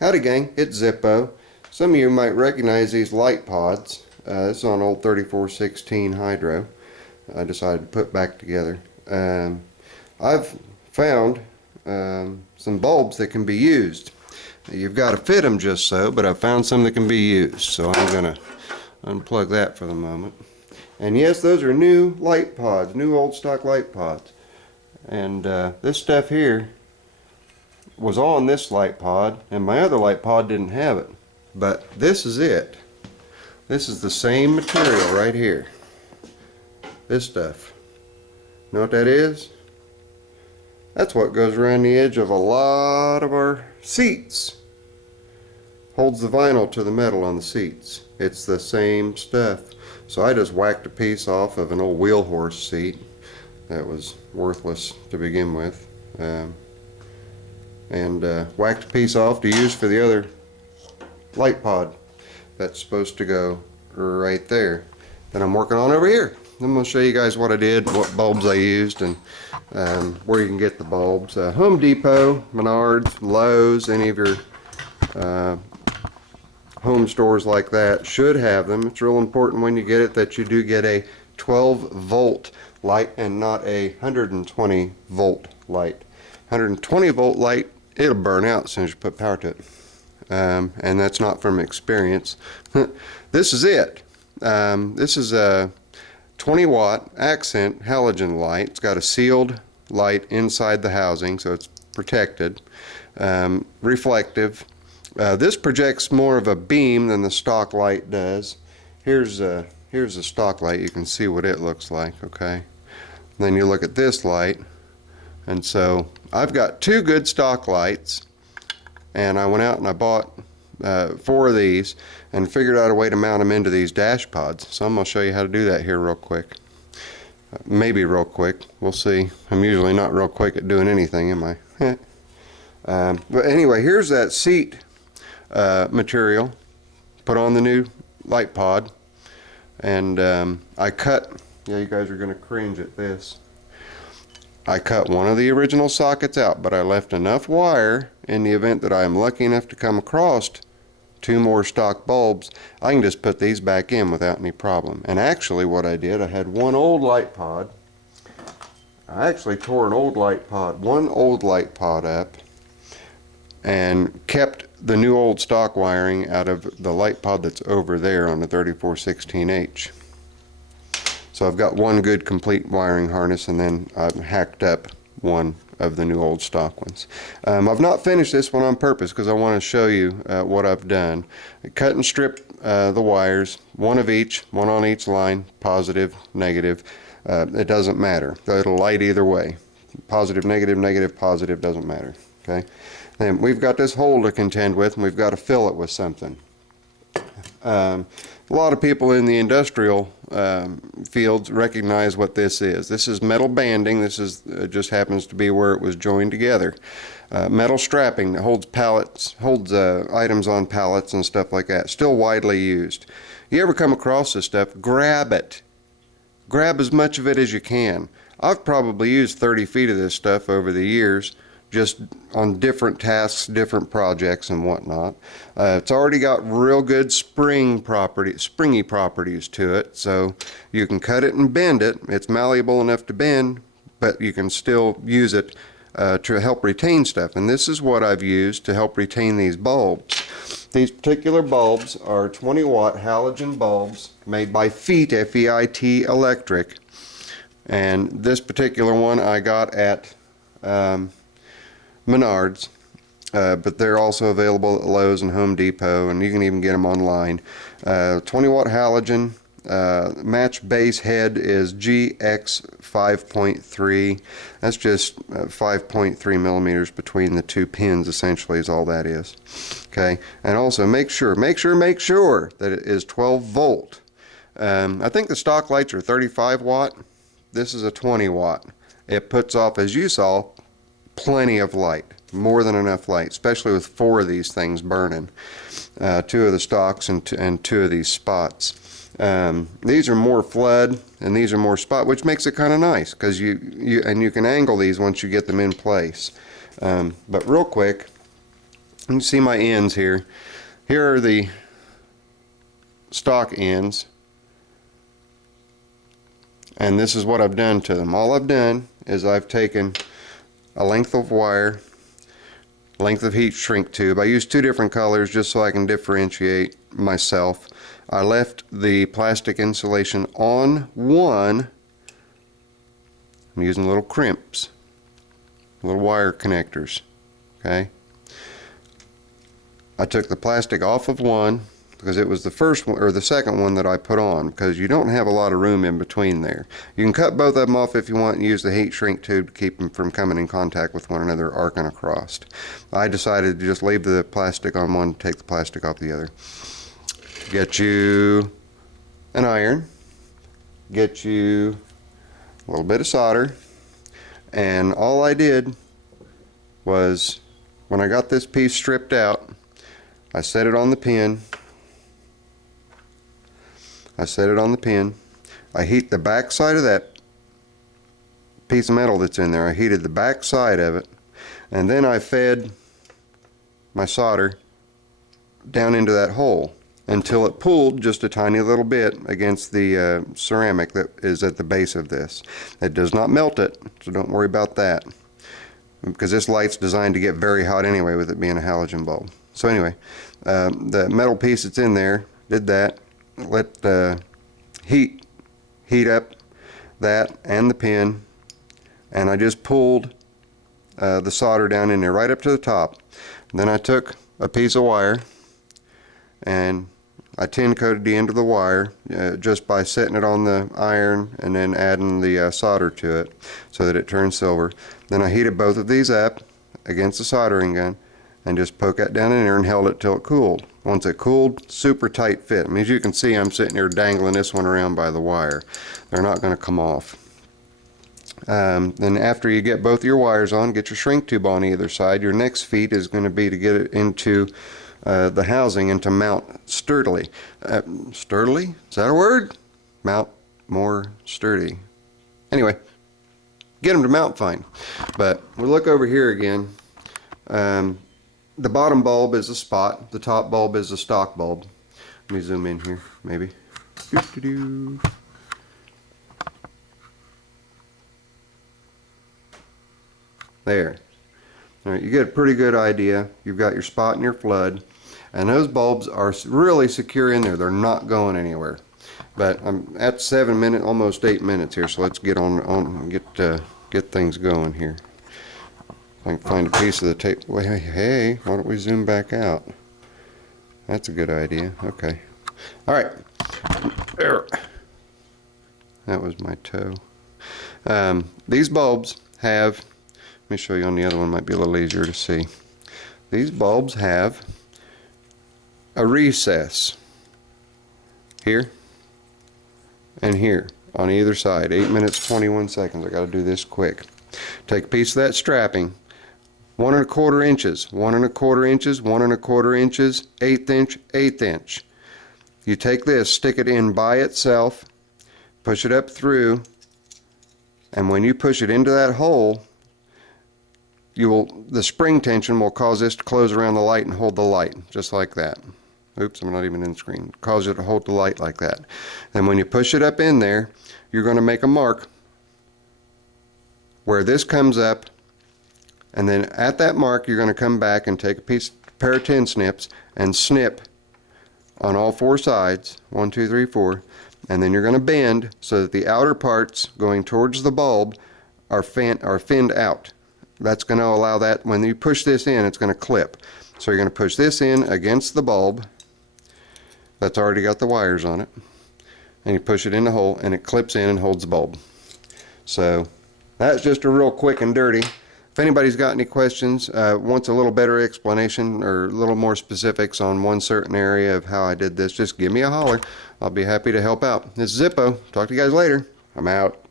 Howdy gang, it's Zippo. Some of you might recognize these light pods. This is on old 3416 hydro. I decided to put back together. I've found some bulbs that can be used. You've got to fit them just so, but I've found some that can be used. So I'm going to unplug that for the moment. And yes, those are new light pods, new old stock light pods. And this stuff here was on this light pod, and my other light pod didn't have it. But this is it. This is the same material right here. This stuff. Know what that is? That's what goes around the edge of a lot of our seats. Holds the vinyl to the metal on the seats. It's the same stuff. So I just whacked a piece off of an old wheel horse seat that was worthless to begin with. And whacked a piece off to use for the other light pod that's supposed to go right there that I'm working on over here. I'm going to show you guys what I did, what bulbs I used, and where you can get the bulbs. Home Depot, Menards, Lowe's, any of your home stores like that should have them. It's real important when you get it that you do get a 12 volt light and not a 120 volt light. 120 volt light, it'll burn out as soon as you put power to it. And that's not from experience. This is it. This is a 20 watt accent halogen light. It's got a sealed light inside the housing, so it's protected. Reflective. This projects more of a beam than the stock light does. Here's a stock light. You can see what it looks like, okay? Then you look at this light, and so I've got two good stock lights, and I went out and I bought 4 of these and figured out a way to mount them into these dash pods. So I'm going to show you how to do that here real quick. Maybe real quick. We'll see. I'm usually not real quick at doing anything, am I? But anyway, here's that seat material. Put on the new light pod. And I cut, yeah, you guys are going to cringe at this. I cut one of the original sockets out, but I left enough wire in the event that I am lucky enough to come across 2 more stock bulbs. I can just put these back in without any problem. And actually what I did, I had one old light pod. I actually tore one old light pod up and kept the new old stock wiring out of the light pod that's over there on the 3416H. So I've got one good complete wiring harness, and then I've hacked up one of the new old stock ones. I've not finished this one on purpose because I want to show you what I've done. I cut and stripped the wires, one of each, one on each line, positive, negative. It doesn't matter. It'll light either way. Positive, negative, positive, doesn't matter. Okay. Then we've got this hole to contend with, and we've got to fill it with something. A lot of people in the industrial fields recognize what this is. This is metal banding. This is just happens to be where it was joined together. Metal strapping that holds pallets, holds items on pallets and stuff like that. Still widely used. You ever come across this stuff, grab it. Grab as much of it as you can. I've probably used 30 feet of this stuff over the years, just on different tasks, different projects and whatnot. It's already got real good springy properties to it, so you can cut it and bend it. It's malleable enough to bend, but you can still use it to help retain stuff. And this is what I've used to help retain these bulbs. These particular bulbs are 20 watt halogen bulbs made by FEIT, F-E-I-T Electric. And this particular one I got at Menards, but they're also available at Lowe's and Home Depot, and you can even get them online. 20 watt halogen, match base head is GX 5.3. That's just 5.3 millimeters between the 2 pins, essentially, is all that is. Okay, and also make sure that it is 12 volt. I think the stock lights are 35 watt. This is a 20 watt. It puts off, as you saw, plenty of light, more than enough light, especially with 4 of these things burning. 2 of the stocks and 2 of these spots. These are more flood and these are more spot, which makes it kind of nice because you can angle these once you get them in place. But real quick, You can see my ends here. Here are the stock ends, and this is what I've done to them. All I've done is I've taken a length of wire, length of heat shrink tube. I use two different colors just so I can differentiate myself. I left the plastic insulation on one. I'm using little crimps, little wire connectors. Okay. I took the plastic off of one because it was the first one or the second one that I put on, because you don't have a lot of room in between there. You can cut both of them off if you want and use the heat shrink tube to keep them from coming in contact with one another, arcing across. I decided to just leave the plastic on one, take the plastic off the other. Get you an iron, get you a little bit of solder, and all I did was, when I got this piece stripped out, I set it on the pin. I heat the back side of that piece of metal that's in there. I heated the back side of it, and then I fed my solder down into that hole until it pulled just a tiny little bit against the ceramic that is at the base of this. It does not melt it, so don't worry about that, because this light's designed to get very hot anyway with it being a halogen bulb. So anyway, the metal piece that's in there, did that, let the heat up that and the pin, and I just pulled the solder down in there right up to the top. Then I took a piece of wire and I tin coated the end of the wire just by setting it on the iron and then adding the solder to it so that it turns silver. Then I heated both of these up against the soldering gun and just poked that down in there and held it till it cooled. Once it cooled, super tight fit. I mean, as you can see, I'm sitting here dangling this one around by the wire. They're not going to come off. Then after you get both your wires on, get your shrink tube on either side. Your next feat is going to be to get it into the housing and to mount sturdily. Sturdily? Is that a word? Mount more sturdy. Anyway, get them to mount fine. But we'll look over here again. The bottom bulb is a spot. The top bulb is a stock bulb. Let me zoom in here, maybe. Doo-doo-doo. There. All right, you get a pretty good idea. You've got your spot and your flood, and those bulbs are really secure in there. They're not going anywhere. But I'm at 7 minutes, almost 8 minutes here, so let's get get things going here. I can find a piece of the tape. Hey, why don't we zoom back out? That's a good idea. Okay. All right. There. That was my toe. These bulbs have, let me show you on the other one, might be a little easier to see. These bulbs have a recess here and here on either side. 8 minutes 21 seconds. I got to do this quick. Take a piece of that strapping, 1 1/4 inches, 1 1/4 inches, 1 1/4 inches, 1/8 inch, 1/8 inch. You take this, stick it in by itself, push it up through, and when you push it into that hole, the spring tension will cause this to close around the light and hold the light, just like that. Oops, I'm not even in the screen. Cause it to hold the light like that. And when you push it up in there, you're going to make a mark where this comes up, and then at that mark you're going to come back and take a pair of tin snips and snip on all 4 sides, 1, 2, 3, 4, and then you're going to bend so that the outer parts going towards the bulb are finned out. That's going to allow that, when you push this in, it's going to clip. So you're going to push this in against the bulb that's already got the wires on it, and you push it in the hole and it clips in and holds the bulb. So that's just a real quick and dirty. If anybody's got any questions, wants a little better explanation or a little more specifics on one certain area of how I did this, just give me a holler. I'll be happy to help out. This is Zippo. Talk to you guys later. I'm out.